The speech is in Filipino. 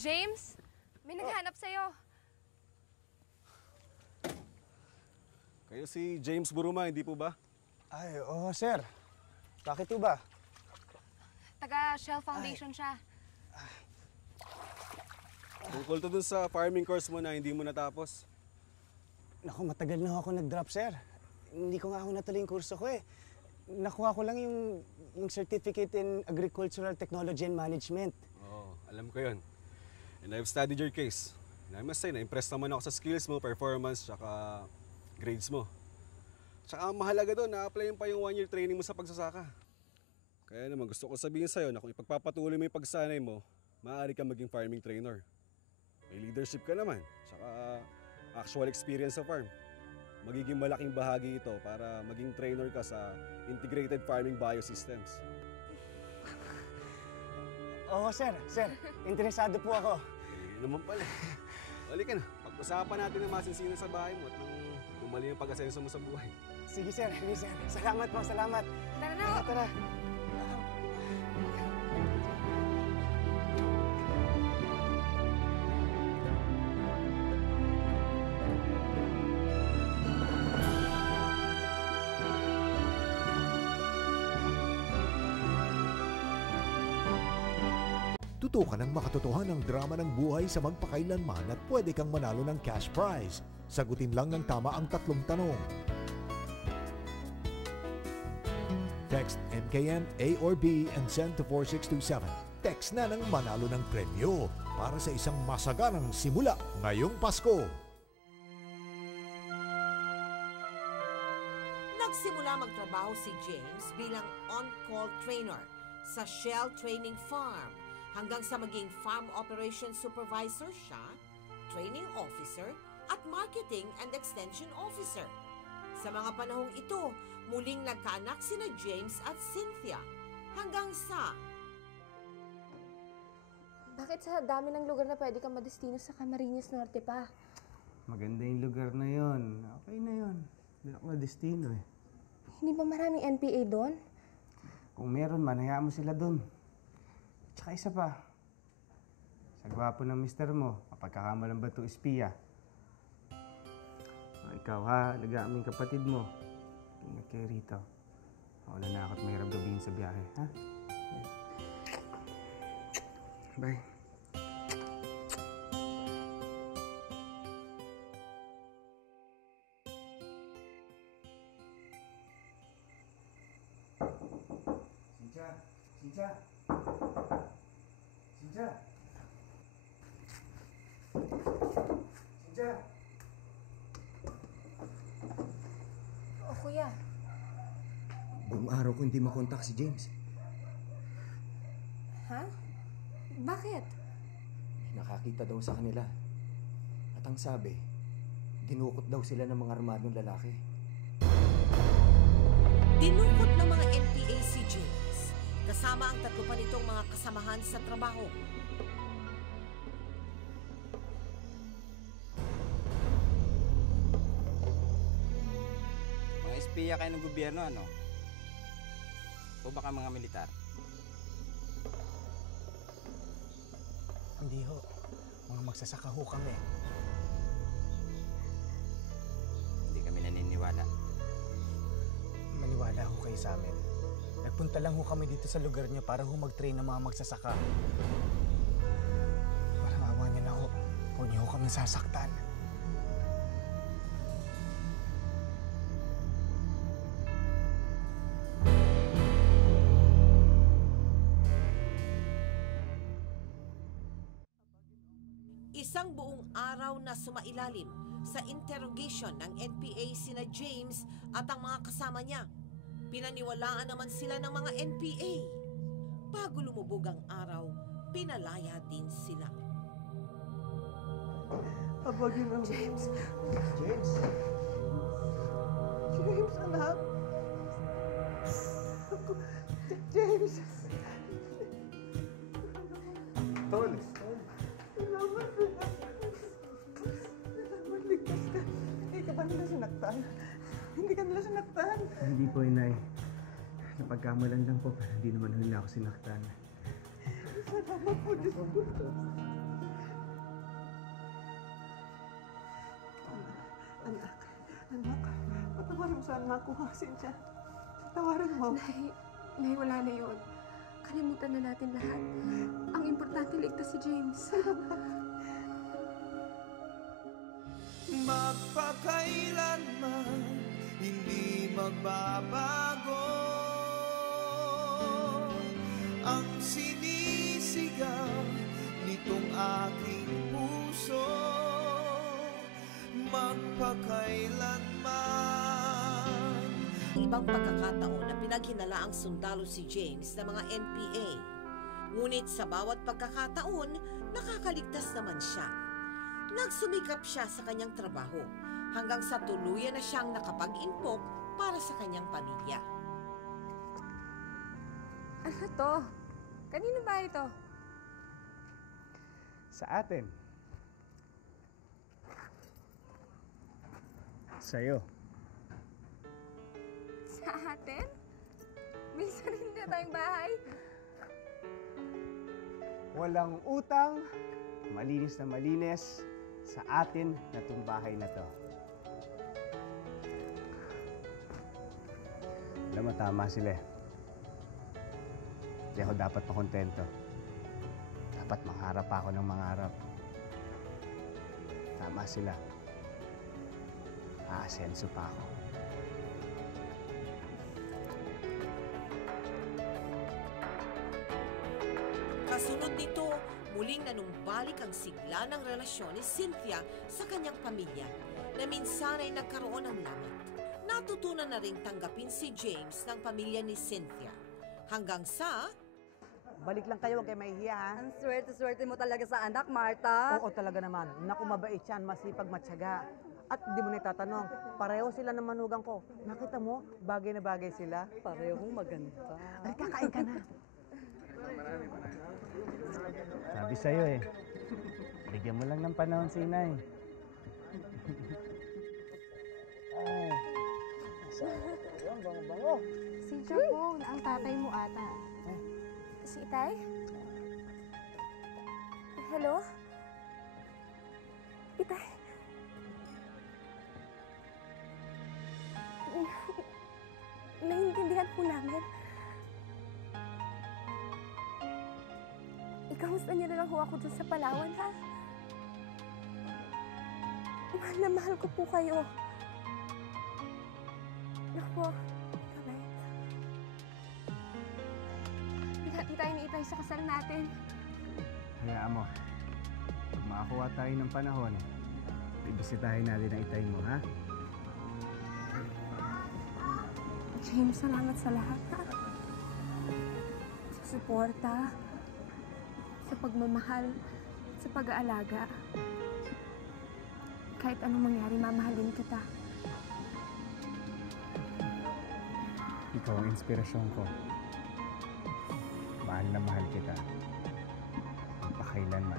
James, may naghanap sa'yo. Kayo si James Buruma, hindi po ba? Ay, oo, sir. Bakit po ba? Taga Shell Foundation siya. Tungkol to dun sa farming course mo na hindi mo natapos. Naku, matagal na ako nag-drop, sir. Hindi ko nga ako natuloy yung kurso ko eh. Nakuha ko lang yung Certificate in Agricultural Technology and Management. Oo, alam ko yun. And I've studied your case. And I must say, na-impress naman ako sa skills mo, performance, tsaka grades mo. Tsaka mahalaga doon, na-apply pa yung 1-year training mo sa pagsasaka. Kaya naman gusto ko sabihin sa'yo na kung ipagpapatuloy mo yung pagsanay mo, maaari kang maging farming trainer. May leadership ka naman, tsaka actual experience sa farm. Magiging malaking bahagi ito para maging trainer ka sa integrated farming biosystems. Oo, sir. Sir, interesado po ako. Eh, naman pala. Halika na, pag-usapan natin ang masinsino sa bahay mo at nang bumalik yung pag-asenso mo sa buhay. Sige, sir. Sige, sir. Salamat po, salamat. Tara na. Tara. Tutukan ang makatotohanang drama ng buhay sa magpakailanman at pwede kang manalo ng cash prize. Sagutin lang ng tama ang 3 tanong. Text MKM, A or B and send to 4627. Text na ng manalo ng premyo para sa isang masaganang simula ngayong Pasko. Nagsimula magtrabaho si James bilang on-call trainer sa Shell Training Farm hanggang sa maging farm operations supervisor siya, training officer, at marketing and extension officer. Sa mga panahong ito, muling nagkaanak sina James at Cynthia hanggang sa... Bakit sa dami ng lugar na pwede kang madestino sa Camarines Norte pa? Maganda yung lugar na yon. Okay na yon. Hindi ako na-destino eh. Hindi ba maraming NPA doon? Kung meron man, hayaan mo sila doon. Tsaka isa pa. Sa gwapo ng mister mo, mapagkakamalang ba ito espiya? Ikaw ha, alaga aming kapatid mo. Ingat kayo rito. Wala na ako at mahirap gabihin sa biyahe, ha? Bye. Cynthia! Cynthia! Cynthia! Cynthia! Oo, kuya. Buong araw ko hindi makontak si James. Ha? Bakit? May nakakita daw sa kanila. At ang sabi, dinukot daw sila ng mga armadong lalaki. Dinukot ng mga NPA si James, kasama ang 3 pa nitong mga kasamahan sa trabaho. Mga espiya kayo ng gobyerno, ano? O baka mga militar? Hindi ho. Mga magsasaka ho kami. Hindi kami naniniwala. Maniwala ho kayo sa amin. Nagpunta lang ho kami dito sa lugar niya para ho mag-train ng mga magsasaka. Parang awa niyo na ho. Huwag niyo ho kami sasaktan. Isang buong araw na sumailalim sa interrogation ng NPA sina James at ang mga kasama niya. Pinaniwalaan naman sila ng mga NPA. Bago lumubog ang araw, pinalaya din sila. Abagin ang... James! James! James, anak! James! Tol! Salamat! Salamat, ligtas ka. Hindi ka ba nila sinaktan? Hindi ka nila sinaktan? Hindi po, Inay. Napagkamalan lang po, pero hindi naman nila ako sinaktan. Salamat po, Diyos ko. kung saan makuha, Cynthia. Tawarin mo. Nay, wala na yun. Kalimutan na natin lahat. Ang importante, ligtas si James. Magpakailanman hindi magbabago ang sinisigaw nitong aking puso. Magpakailanman. Ibang pagkakataon na pinaghinalaang sundalo si James ng mga NPA. Ngunit sa bawat pagkakataon, nakakaligtas naman siya. Nagsumikap siya sa kanyang trabaho hanggang sa tuluyan na siyang nakapag-impok para sa kanyang pamilya. Ano to? Kanino ba ito? Sa atin. Sa'yo. Sa atin? May sarili na tayong bahay. Walang utang, malinis na malinis sa atin na itong bahay na to. Alam mo, tama sila eh. Hindi ako dapat makontento. Dapat mangharap ako ng mangarap. Tama sila. Aasenso pa ako. Kasunod nito, muling nanumbalik ang sigla ng relasyon ni Cynthia sa kanyang pamilya na minsan ay nagkaroon ng lamit. Natutunan na ring tanggapin si James ng pamilya ni Cynthia. Hanggang sa... Balik lang kayo, huwag kayo mahihiya, ha? Ang swerte-swerte mo talaga sa anak, Marta. Oo, talaga naman. Naku, mabait yan, masipag, matyaga. At di mo na itatanong, pareho sila ng manugang ko. Nakita mo, bagay na bagay sila. Parehong maganda. Ay, kakain ka na. Sabi sa'yo eh, bigyan mo lang ng panahon si Inay. Ay, ang bango-bango. Si Japong, ang tatay mo ata. Si Itay? Hello? Itay? Naiintindihan po namin. Ikamusta niyo na lang ho ako dyan sa Palawan, ha? Mahal na mahal ko po kayo. Naku, bye-bye. Hati tayo ni Itay sa kasal natin. Hayaan mo, pag makakuha tayo ng panahon, bibisitahin natin ang Itay mo, ha? James, salamat sa lahat, ha? Sa suporta, sa pagmamahal, sa pag-aalaga. Kahit anong mangyari, mamahalin kita. Ikaw ang inspirasyon ko. Mahal na mahal kita. Magpakailanman.